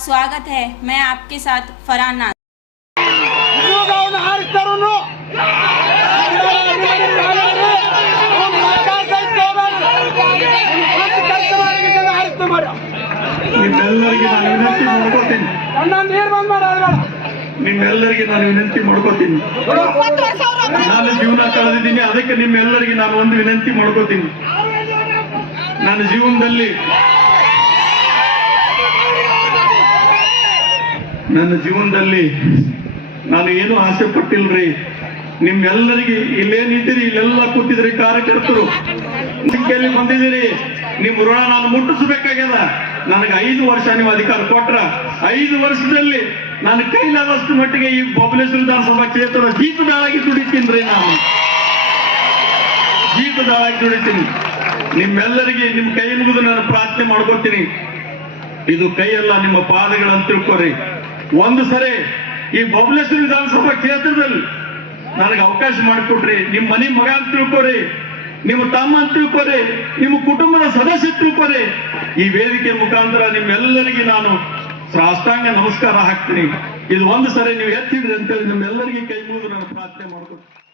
है मैं आपके साथ फरहान नाज ಹಿಂದೂಗೌನ ಹಾರಿಸ್ತಾರು ನಿಮ್ಮೆಲ್ಲರಿಗೆ ನಾನು ವಿನಂತಿ ಮಾಡ್ಕೋತೀನಿ ನೀರ್ ಬಂದ್ ಮಾಡ ನಿಮ್ಮೆಲ್ಲರಿಗೆ ನಾನು ವಿನಂತಿ ಮಾಡ್ಕೋತೀನಿ ನಾನು ಜೀವನ ಕಳೆದಿದ್ದೀನಿ ಅದಕ್ಕೆ ನಿಮ್ಮೆಲ್ಲರಿಗೆ ನಾನು ಒಂದು ವಿನಂತಿ ಮಾಡ್ಕೋತೀನಿ ನನ್ನ ಜೀವನದಲ್ಲಿ ನನ್ನ ಜೀವನದಲ್ಲಿ ನಾನು ಏನು ಆಸೆ ಪಟ್ಟಿಲ್ರಿ? ನಿಮ್ಮೆಲ್ಲರಿಗೆ ಇಲ್ಲೇನಿದ್ದೀರಿ? ಇಲ್ಲೆಲ್ಲ ಕೂತಿದ್ರಿ ಕಾರ್ಯಕರ್ತರು. ಬಂದಿದ್ದೀರಿ? ನಿಮ್ ಋಣ ನಾನು ಮುಟ್ಟಿಸ್ಬೇಕಾಗ್ಯದ? ನನಗೆ ಐದು ವರ್ಷ ನೀವು ಅಧಿಕಾರ ಕೊಟ್ರ. ಐದು ವರ್ಷದಲ್ಲಿ ನಾನು ಕೈಲಾದಷ್ಟು ಮಟ್ಟಿಗೆ ಈ ಬಬಲೇಶ್ವರ ವಿಧಾನಸಭಾ ಕ್ಷೇತ್ರದ ಜೀತದಾಳಾಗಿ ದುಡಿತೀನಿ ನಾನು. ಜೀತದಾಳಾಗಿ ದುಡಿತೀನಿ. ನಿಮ್ಮೆಲ್ಲರಿಗೆ ನಿಮ್ ಕೈ ಮುಗಿದು ನಾನು ಪ್ರಾರ್ಥನೆ ಮಾಡ್ಕೋತೀನಿ. ಇದು ಕೈಯಲ್ಲ, ನಿಮ್ಮ ಪಾದಗಳನ್ನು ತಿಳ್ಕೊರಿ ಒಂದು ಸರಿ ಈ ಬೊಬ್ಲೇಶ್ವರ ವಿಧಾನಸಭಾ ಕ್ಷೇತ್ರದಲ್ಲಿ ನನಗೆ ಅವಕಾಶ ಮಾಡಿಕೊಡ್ರಿ. ನಿಮ್ಮ ಮನೆ ಮಗ ಅಂತ ತಿಳ್ಕೊರಿ, ನಿಮ್ಮ ತಮ್ಮ ಅಂತ ತಿಳ್ಕೊರಿ, ನಿಮ್ಮ ಕುಟುಂಬದ ಸದಸ್ಯ ತಿಳ್ಕೊರಿ. ಈ ವೇದಿಕೆ ಮುಖಾಂತರ ನಿಮ್ಮೆಲ್ಲರಿಗೆ ನಾನು ಸಾಷ್ಟಾಂಗ ನಮಸ್ಕಾರ ಹಾಕ್ತೀನಿ. ಇದು ಒಂದು ಸರಿ ನೀವು ಎತ್ತಿದ್ರಿ ಅಂತೇಳಿ ನಿಮ್ಮೆಲ್ಲರಿಗೆ ಕೈ ಮುಗಿದು ನಾನು ಪ್ರಾರ್ಥನೆ ಮಾಡ್ಕೊತೀನಿ